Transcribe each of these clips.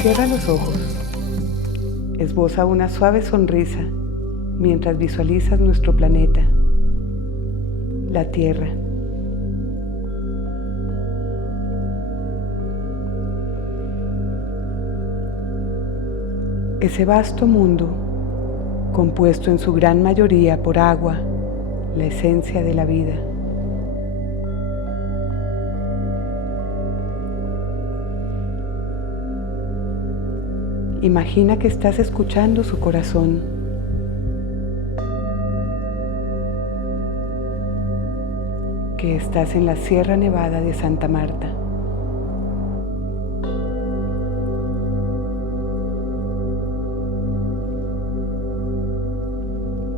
Cierra los ojos. Esboza una suave sonrisa mientras visualizas nuestro planeta, la Tierra. Ese vasto mundo, compuesto en su gran mayoría por agua, la esencia de la vida. Imagina que estás escuchando su corazón. Que estás en la Sierra Nevada de Santa Marta.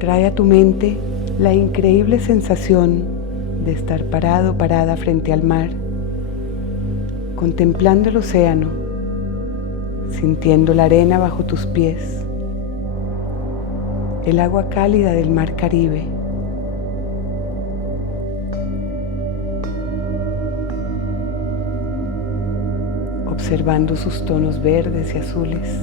Trae a tu mente la increíble sensación de estar parado, parada frente al mar, contemplando el océano, sintiendo la arena bajo tus pies, el agua cálida del mar Caribe. Observando sus tonos verdes y azules.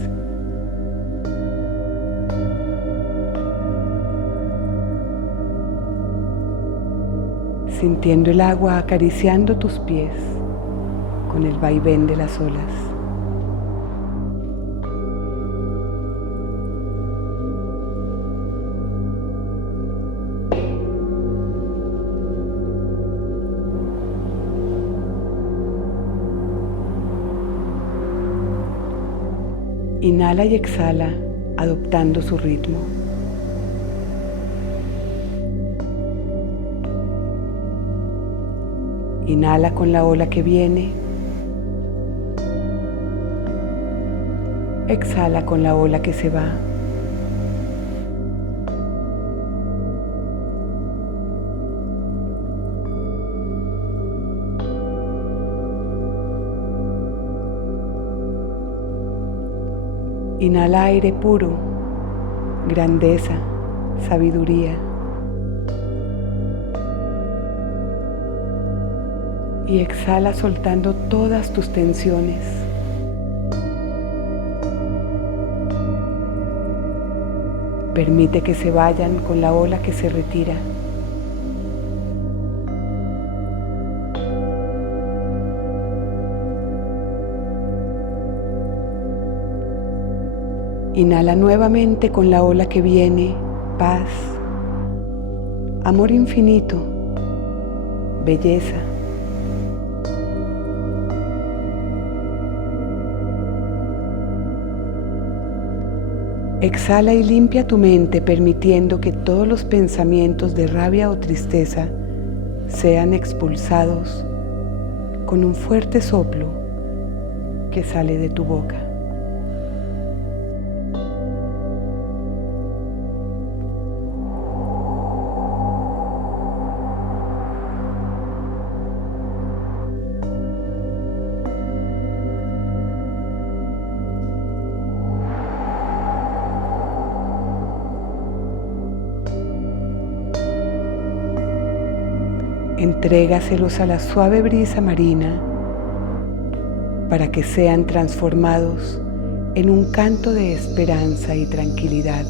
Sintiendo el agua acariciando tus pies con el vaivén de las olas. Inhala y exhala, adoptando su ritmo. Inhala con la ola que viene. Exhala con la ola que se va. Inhala aire puro, grandeza, sabiduría. Y exhala soltando todas tus tensiones. Permite que se vayan con la ola que se retira. Inhala nuevamente con la ola que viene, paz, amor infinito, belleza. Exhala y limpia tu mente permitiendo que todos los pensamientos de rabia o tristeza sean expulsados con un fuerte soplo que sale de tu boca. Entrégaselos a la suave brisa marina para que sean transformados en un canto de esperanza y tranquilidad.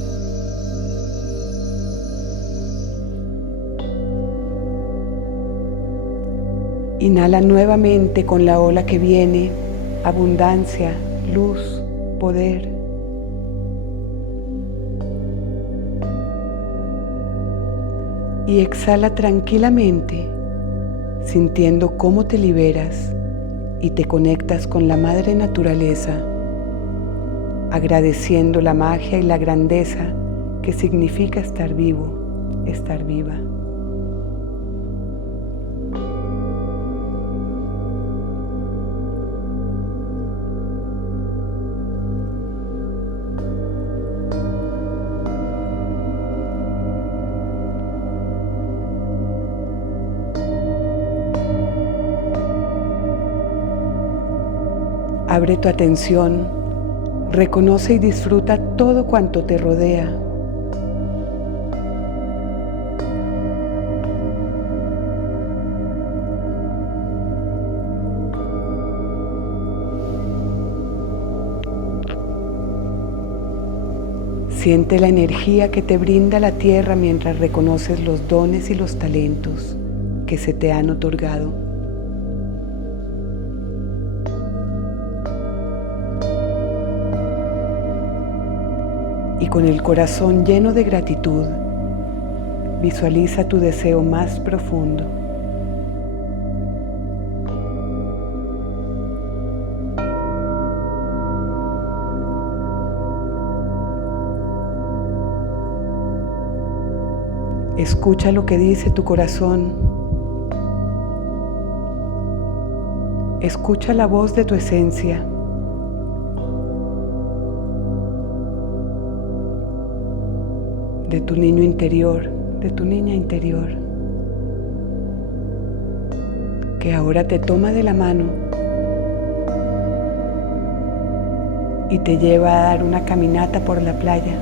Inhala nuevamente con la ola que viene, abundancia, luz, poder. Y exhala tranquilamente, sintiendo cómo te liberas y te conectas con la madre naturaleza, agradeciendo la magia y la grandeza que significa estar vivo, estar viva. Abre tu atención, reconoce y disfruta todo cuanto te rodea. Siente la energía que te brinda la tierra mientras reconoces los dones y los talentos que se te han otorgado. Y con el corazón lleno de gratitud, visualiza tu deseo más profundo. Escucha lo que dice tu corazón. Escucha la voz de tu esencia. De tu niño interior, de tu niña interior, que ahora te toma de la mano y te lleva a dar una caminata por la playa.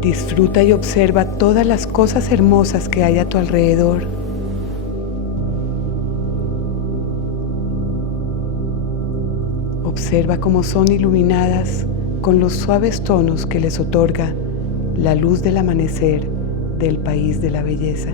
Disfruta y observa todas las cosas hermosas que hay a tu alrededor. Observa cómo son iluminadas con los suaves tonos que les otorga la luz del amanecer del país de la belleza.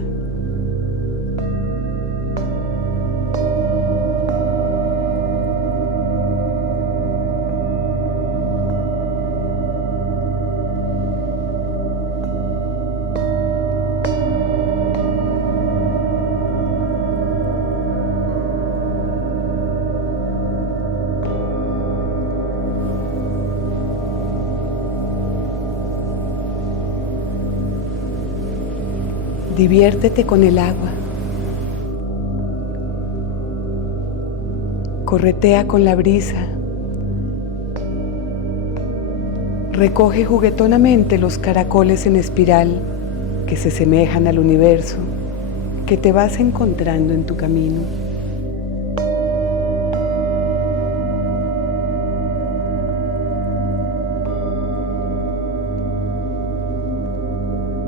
Diviértete con el agua. Corretea con la brisa. Recoge juguetonamente los caracoles en espiral que se semejan al universo que te vas encontrando en tu camino.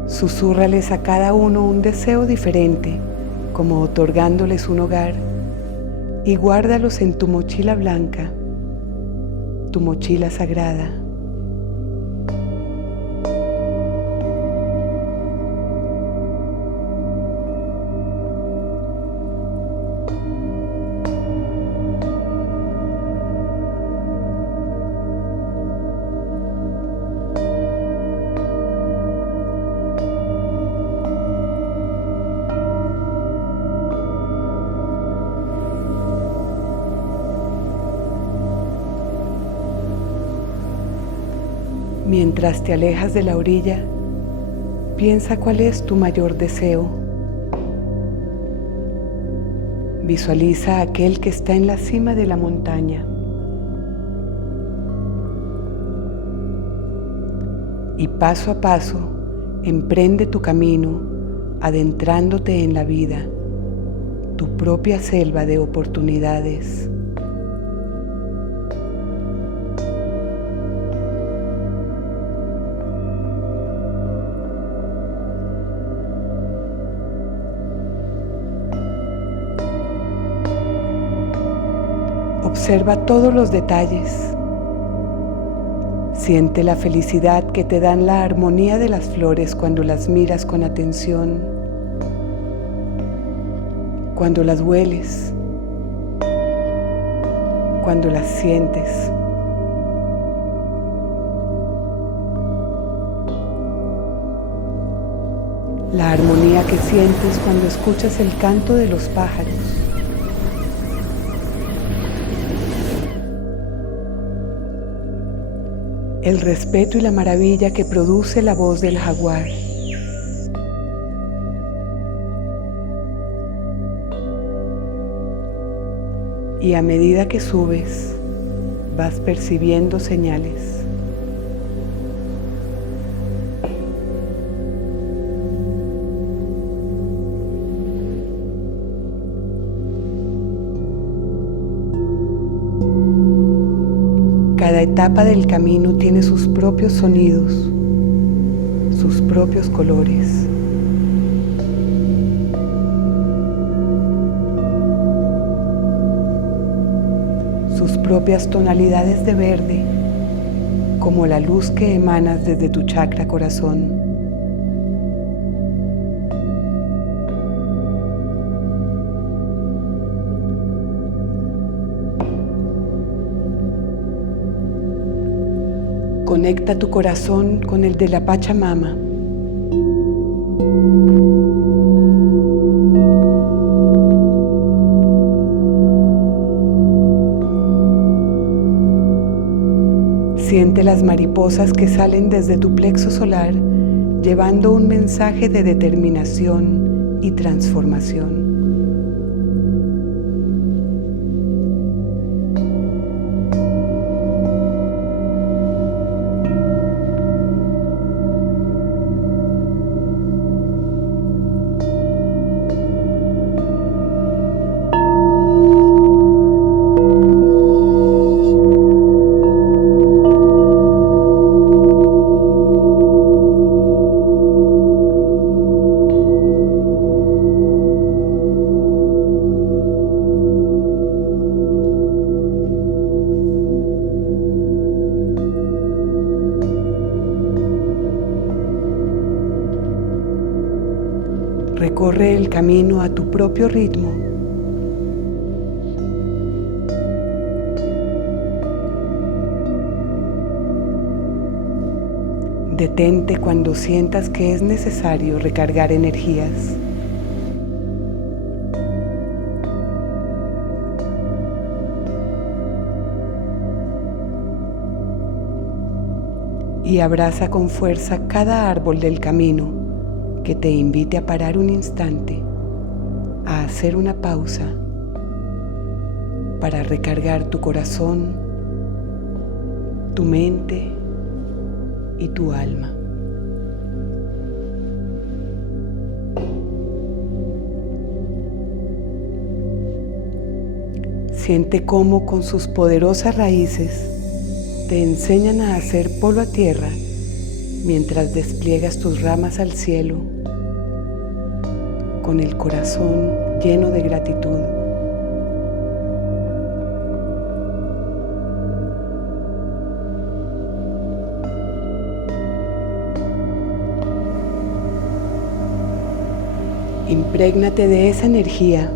Susúrrales a cada uno un deseo diferente, como otorgándoles un hogar, y guárdalos en tu mochila blanca, tu mochila sagrada. Mientras te alejas de la orilla, piensa cuál es tu mayor deseo. Visualiza a aquel que está en la cima de la montaña. Y paso a paso, emprende tu camino, adentrándote en la vida, tu propia selva de oportunidades. Observa todos los detalles. Siente la felicidad que te dan la armonía de las flores cuando las miras con atención, cuando las hueles, cuando las sientes. La armonía que sientes cuando escuchas el canto de los pájaros. El respeto y la maravilla que produce la voz del jaguar. Y a medida que subes, vas percibiendo señales. Cada etapa del camino tiene sus propios sonidos, sus propios colores. Sus propias tonalidades de verde, como la luz que emanas desde tu chakra corazón. Conecta tu corazón con el de la Pachamama. Siente las mariposas que salen desde tu plexo solar, llevando un mensaje de determinación y transformación. Recorre el camino a tu propio ritmo. Detente cuando sientas que es necesario recargar energías. Y abraza con fuerza cada árbol del camino que te invite a parar un instante, a hacer una pausa para recargar tu corazón, tu mente y tu alma. Siente cómo con sus poderosas raíces te enseñan a hacer polo a tierra mientras despliegas tus ramas al cielo con el corazón lleno de gratitud. Imprégnate de esa energía.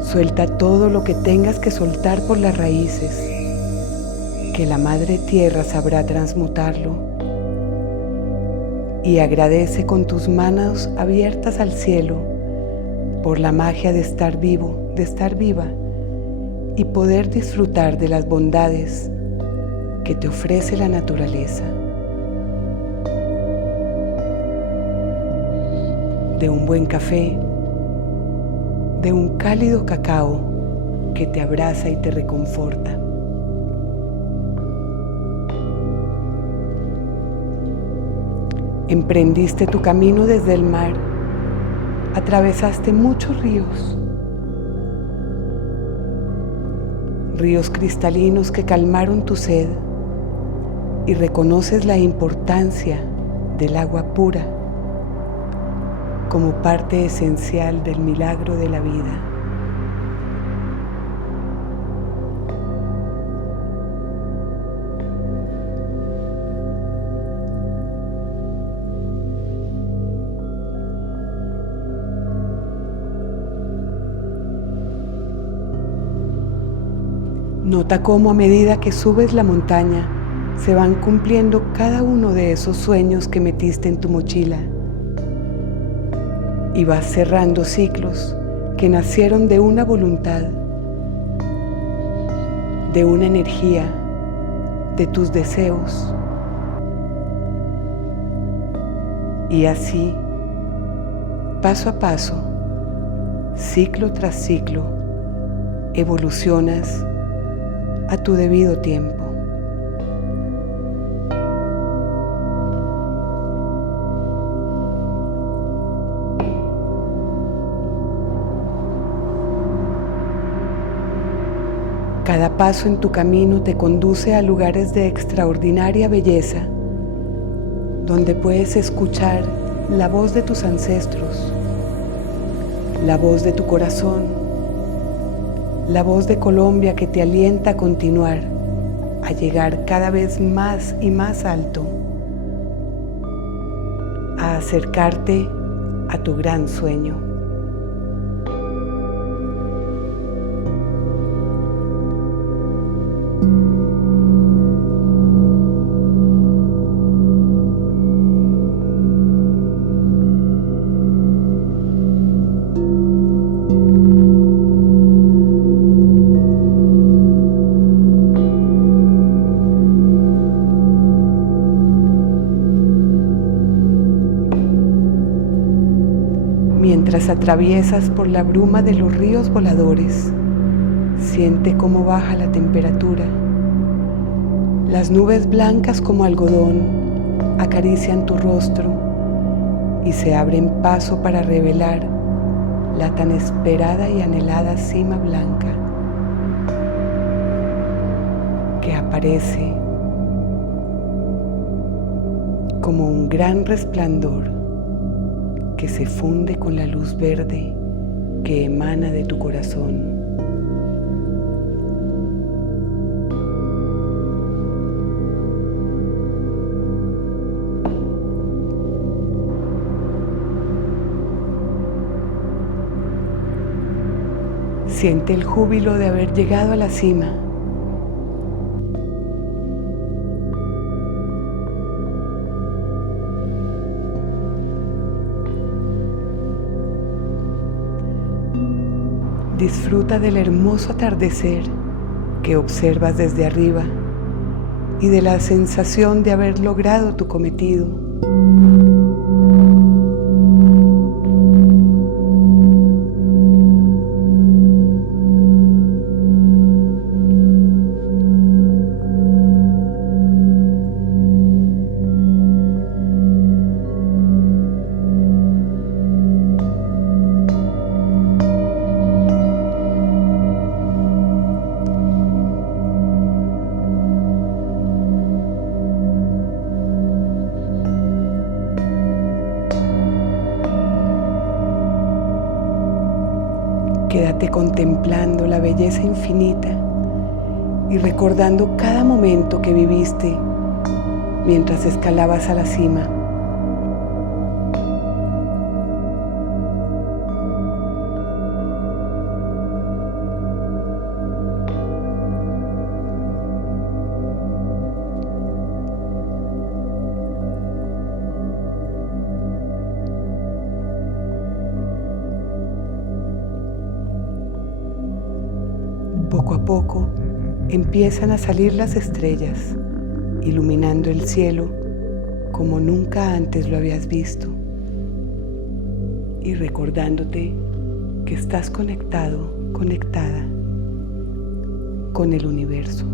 Suelta todo lo que tengas que soltar por las raíces, que la Madre Tierra sabrá transmutarlo. Y agradece con tus manos abiertas al cielo por la magia de estar vivo, de estar viva y poder disfrutar de las bondades que te ofrece la naturaleza. De un buen café, de un cálido cacao que te abraza y te reconforta. Emprendiste tu camino desde el mar, atravesaste muchos ríos cristalinos que calmaron tu sed, y reconoces la importancia del agua pura como parte esencial del milagro de la vida. Nota cómo a medida que subes la montaña se van cumpliendo cada uno de esos sueños que metiste en tu mochila y vas cerrando ciclos que nacieron de una voluntad, de una energía, de tus deseos. Y así, paso a paso, ciclo tras ciclo, evolucionas a tu debido tiempo. Cada paso en tu camino te conduce a lugares de extraordinaria belleza, donde puedes escuchar la voz de tus ancestros, la voz de tu corazón, la voz de Colombia que te alienta a continuar, a llegar cada vez más y más alto, a acercarte a tu gran sueño. Mientras atraviesas por la bruma de los ríos voladores, siente cómo baja la temperatura. Las nubes blancas como algodón acarician tu rostro y se abren paso para revelar la tan esperada y anhelada cima blanca que aparece como un gran resplandor que se funde con la luz verde que emana de tu corazón. Siente el júbilo de haber llegado a la cima. Disfruta del hermoso atardecer que observas desde arriba y de la sensación de haber logrado tu cometido. Quédate contemplando la belleza infinita y recordando cada momento que viviste mientras escalabas a la cima. Poco a poco empiezan a salir las estrellas, iluminando el cielo como nunca antes lo habías visto y recordándote que estás conectado, conectada con el universo.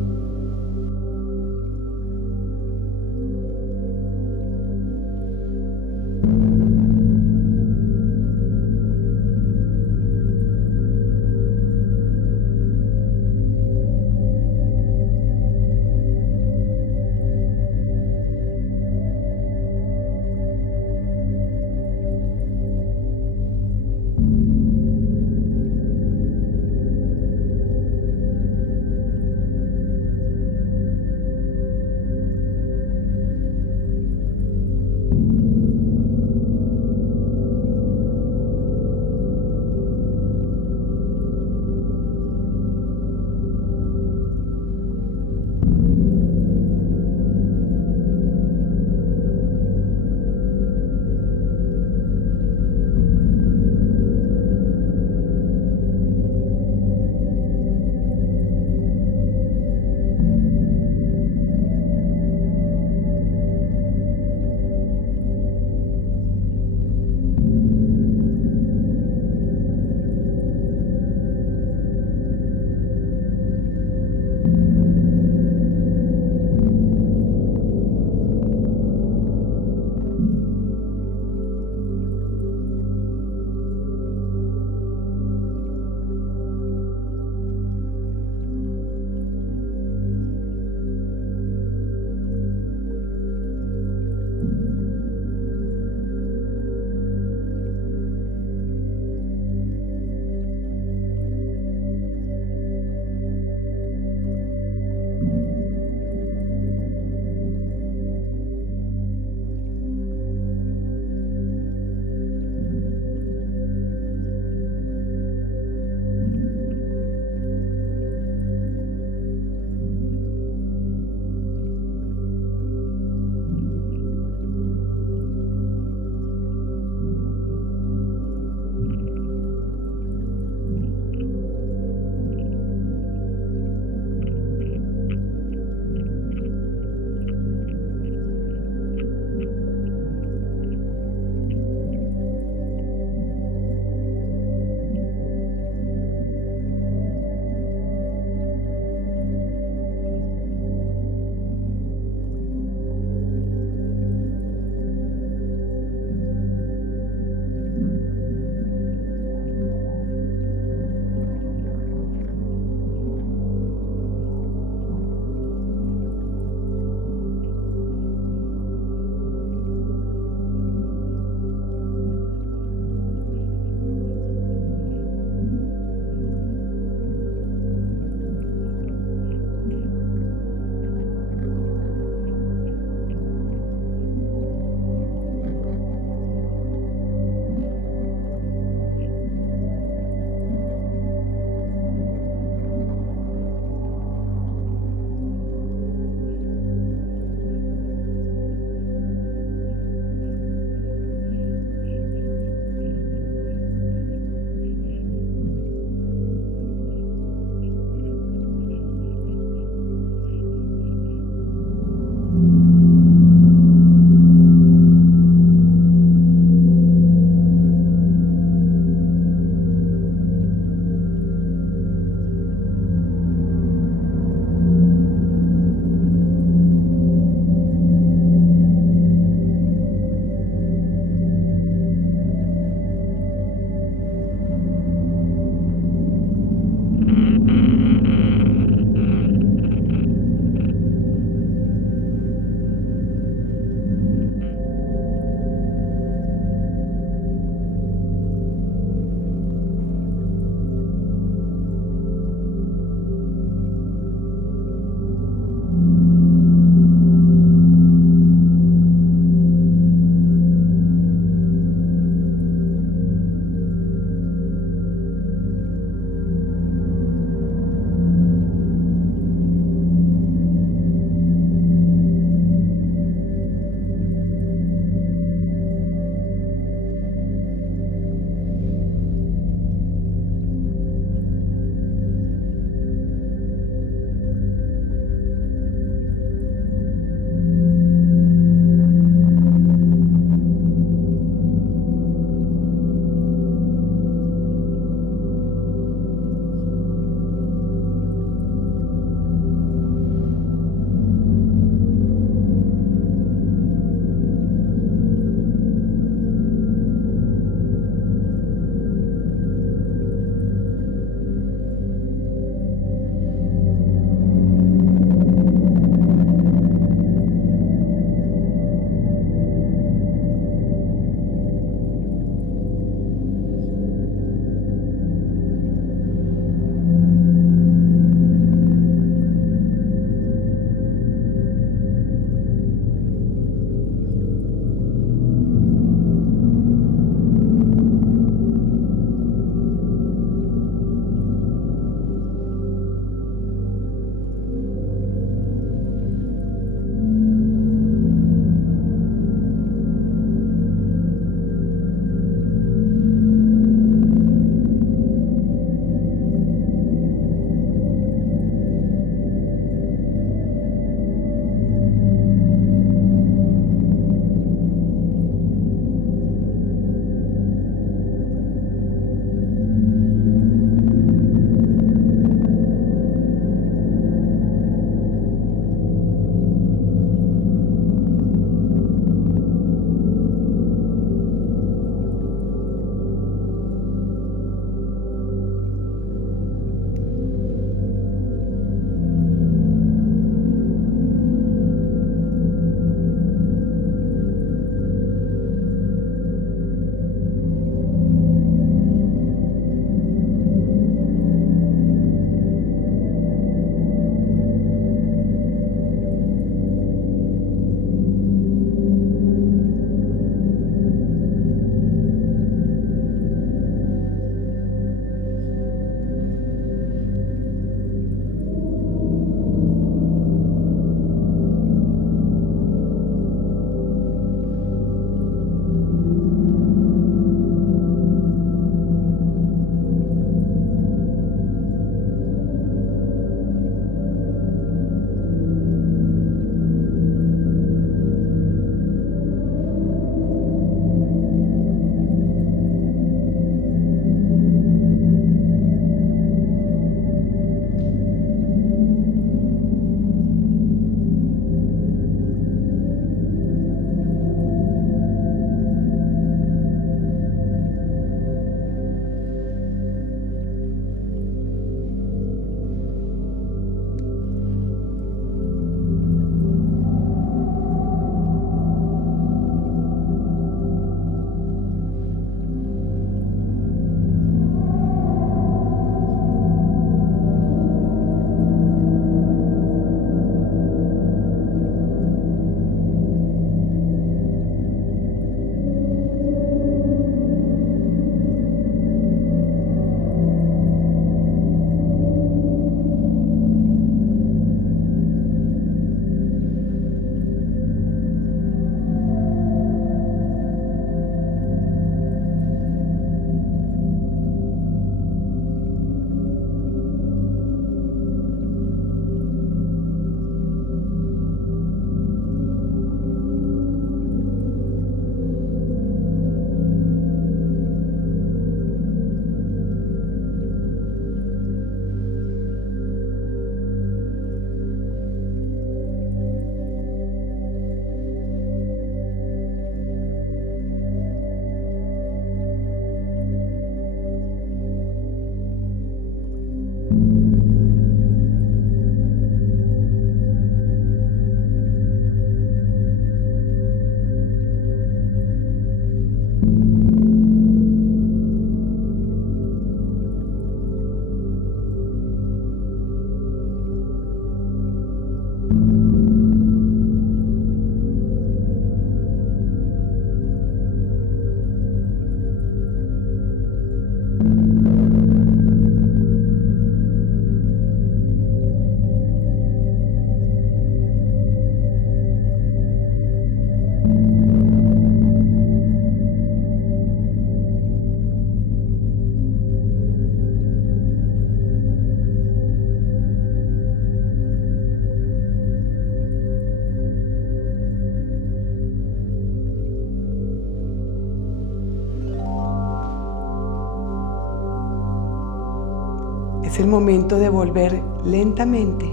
Es el momento de volver lentamente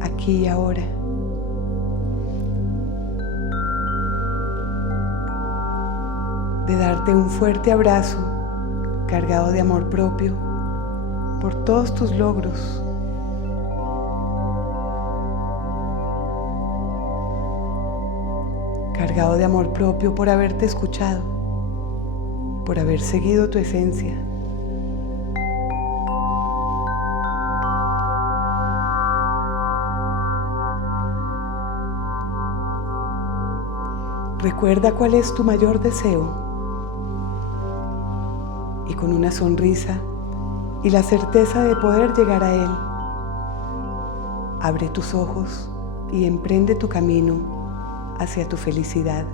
aquí y ahora. De darte un fuerte abrazo cargado de amor propio por todos tus logros. Cargado de amor propio por haberte escuchado, por haber seguido tu esencia. Recuerda cuál es tu mayor deseo y con una sonrisa y la certeza de poder llegar a él, abre tus ojos y emprende tu camino hacia tu felicidad.